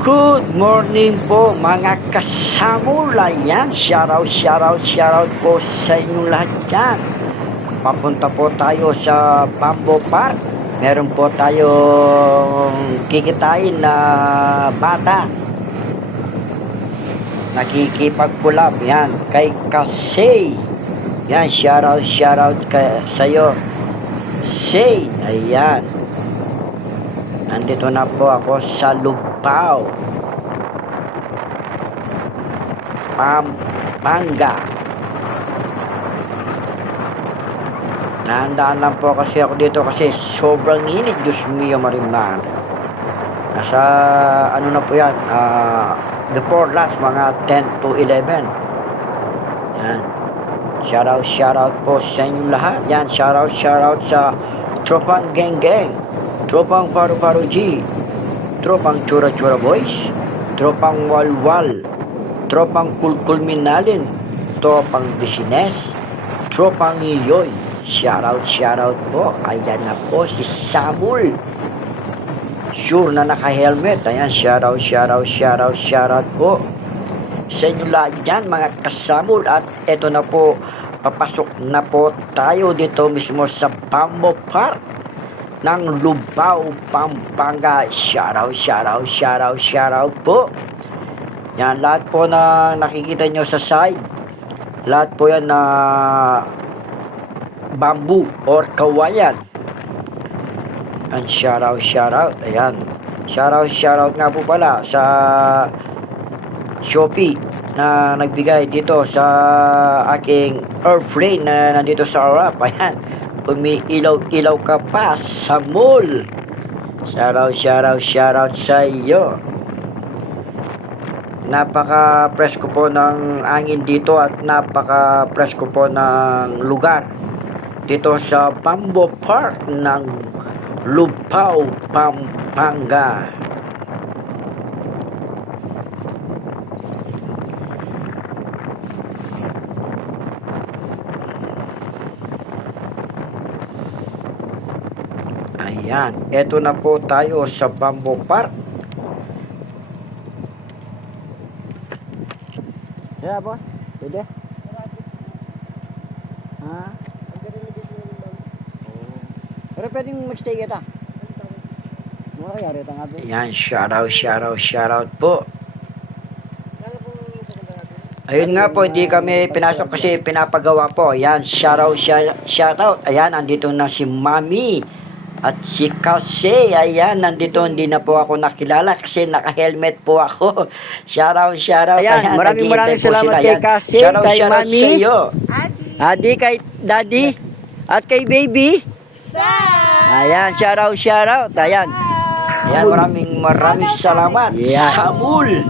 Good morning po mga kasamula yan. Shoutout po sa inyong lahat yan. Papunta po tayo sa Bamboo Park. Meron po tayong kikitain na bata. Nakikipag-collab yan kay Kasey. Yan, shoutout sa'yo. Say, ayan. Nandito na po ako sa Lubao, Pampanga. Nahandaan lang po kasi ako dito kasi sobrang init. Diyos mio marimar. Nasa ano na po yan, before last mga 10 to 11. Yan. Shoutout po sa inyong lahat. Yan, shoutout sa Tropang Geng, Tropang Paru G, Tropang Chura Boys, Tropang Walwal, Tropang Kulkul Minalin, Tropang Business, Tropang Iyoy. Shoutout po. Ayan na po si Samuel. Sure na naka-helmet. Ayan, shoutout po sa inyo lahat dyan mga kasamul. At eto na po, papasok na po tayo dito mismo sa Bamboo Park ng Lubao, Pampanga. Shoutout po. Yan, lahat po na nakikita nyo sa side, lahat po yan na bamboo or kawayan. And shoutout. Ayan. Shoutout nga po pala sa Shopee na nagbigay dito sa aking airplane na nandito sa harap. Ayan. Umiilaw-ilaw ka pa sa mall. Shoutout sa iyo. Napaka-presko po ng angin dito at napaka-presko po ng lugar dito sa Bamboo Park ng Lubao, Pampanga. Ayan, eto na po tayo sa Bamboo Park. Yeah, boss. Pwede? Ha? Pero pwedeng magstay kita. Mura kaya rito nga. Ayan, shoutout po. Ayun nga po, hindi kami pinasok kasi pinapagawa po. Ayan, shoutout. Ayan, andito na si Mami at si Kasey. Ayan, nandito hindi na po ako nakilala kasi naka-helmet po ako. Shoutout. Ayan, maraming salamat kay Kasey, kay Mami, sa iyo. Adi, kay Daddy, at kay Baby. Ayan, shoutout. Ayan. Ayan, maraming salamat. Yeah. Samul.